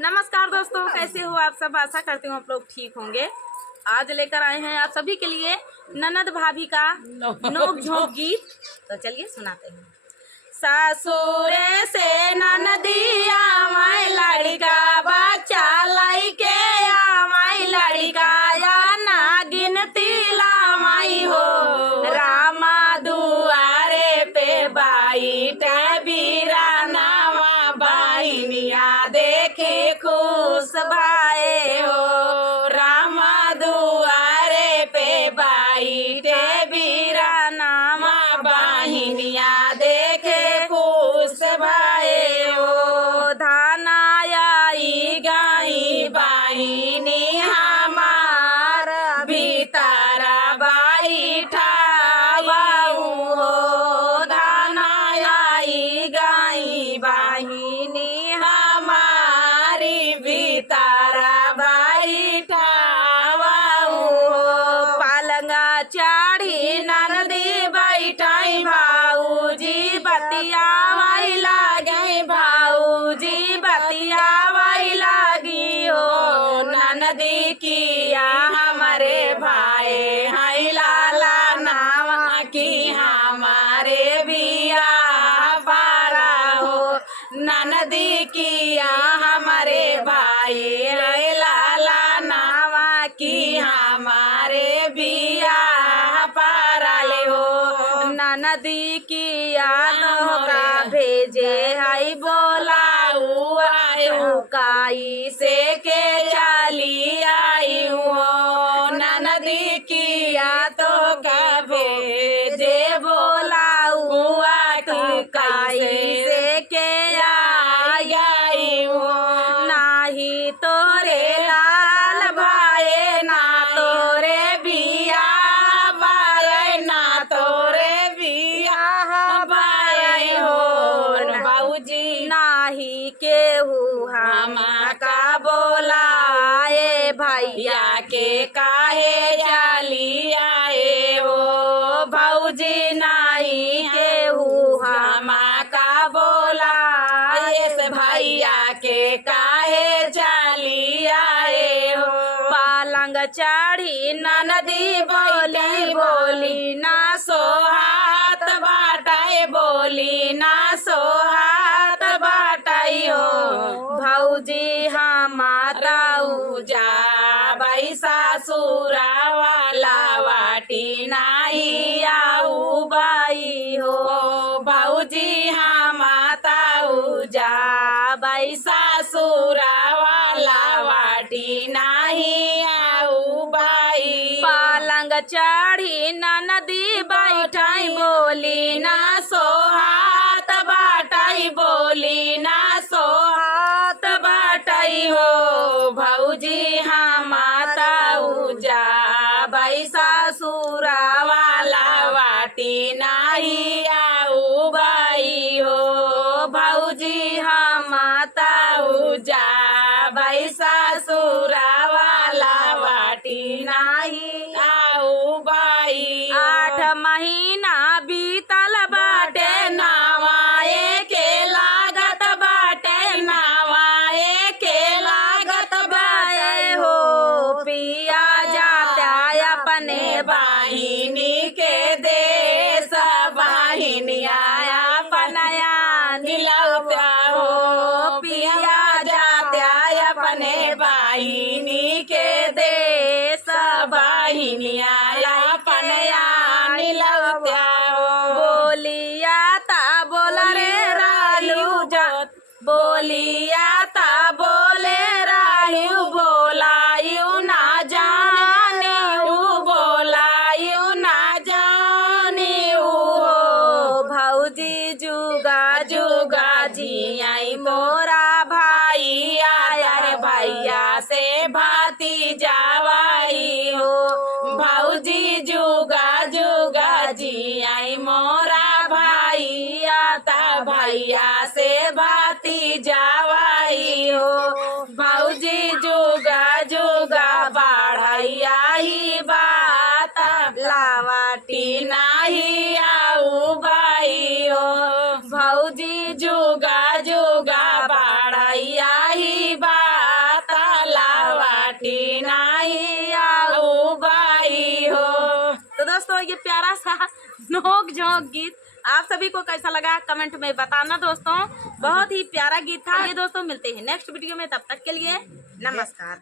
नमस्कार दोस्तों, कैसे हो आप सब। आशा करती हूँ आप लोग ठीक होंगे। आज लेकर आए हैं आप सभी के लिए ननद भाभी का नोक झोंक गीत। तो चलिए सुनाते हैं। सासुरे से ननदिया माई लड़का बच्चा लाइके माई लड़का या ना गिनती ला माई हो रामा दुआरे पे बाई बीरा नावा बाइनिया देखे खुश भाए हो रामा दुआरे पे बाई बीरा नामा बाहिनिया देखे खुश भाए हो धानाई गाई बाहिनी हमार भीतरा बाई ठावाऊ हो धानाई गाई बाहिनी हमारी भीतरा बाई ठावाऊ हो पालंगा चाढ़ी ननदी बैठाई भाऊजी बतिया वाई लागे भाऊजी बतिया वाई लागी हो ननदी किया हमारे भाई हाई लाला नावा की हमारे बिया पारा हो ननदी किया हमारे भाई हाई लाला नावा की हमारे बिया पारा ले हो ननदी की यादों का भेजे हाई बोलाऊ आयु काई से के चली आई हो ननदी की यादों का भेजे बोलाऊ आयु काई से के आई हो नाही तोरे लाल भाई ना तोरे बिया बाई ना तोरे बिया बाई हो बाबूजी नाही केहू हमा का बोलाए भैया के काहे चली आए हो भाऊजी नाही केहू हमा का बोलाए से भैया के काहे चली आए हो पालंग चाढ़ी ननदी बोली बोली ना सोहात बाटाई बोली ना सोहात बाटाई हो भौजी हमारा जा बाई सासुरा वाला वाटी नाई आऊ बाई हो भौजी हमारा जा बाई सासुरा वाला वाटी नाही आऊ बाई पालंग चाढ़ी ननदी बैठाई बोली ना सोहात बाटाई बोली ना सोहात बाटाई हो भौजी हमारा जा बाई सासुरा वाला वाटी नाही आऊ बाई हो भौजी हमारा जा बाई सासुरा वाला वाटी नाही आऊ बाई 8 महीना बीतल बाटे नावाए के लागत बाटे नावाए के लागत बाए हो पिया जाता अपने बाहिनी के देश बाहिनिया अपनया नीलौता हो पिया जाता अपने बाहिनी के देश बाहिनिया अपनया नीलौता हो बोलिया ता बोल रे रालू जत बोलिया ता बोले रालू बोलायू ना जानी बोलायू ना जानी हो भौजी जुगा जुगा जी आई मोरा भाई आया रे भैया से भाती जावाई हो भौजी ये प्यारा सा नोक झोंक गीत आप सभी को कैसा लगा कमेंट में बताना दोस्तों। बहुत ही प्यारा गीत था ये दोस्तों। मिलते हैं नेक्स्ट वीडियो में, तब तक के लिए नमस्कार।